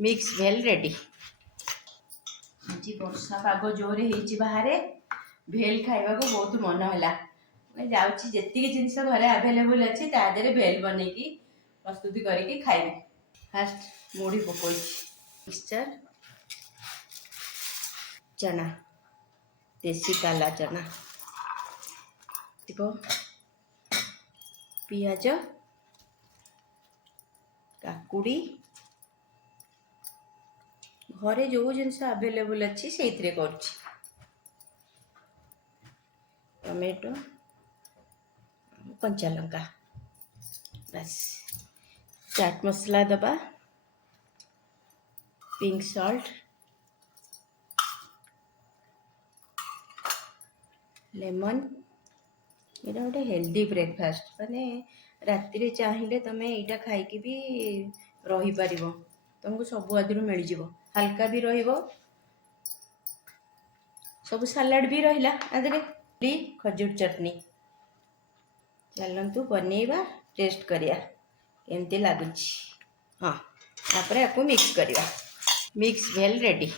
Mix भेल ready. आज वर्षा पाग जोरे होती बाहर भेल खाइबा को बहुत मन है। मैं जाऊँगी जी जिनस घरे आवेलेबल अच्छी तादे भेल बन प्रस्तुति करके खाइबी। फास्ट मुढ़ी पकोई मिक्सचर चना देसी काला चना पियाज काकुड़ी घरे जो जिनस आवेलेबल अच्छी से टमेटो कंचा लंका बस चाट मसला दबा पिंक सॉल्ट लेमन यहाँ गोटे हेल्दी ब्रेकफास्ट माने राति चाहिए तुम यहाँ खाई भी रहीपर तुमको सब आदि मिल जाव हल्का भी सब सलाड भी रहा आदि खजूर चटनी चलतु बनइबा टेस्ट करिया केमती लगुच। हाँ तापर आपको मिक्स करिया मिक्स भेल रेडी।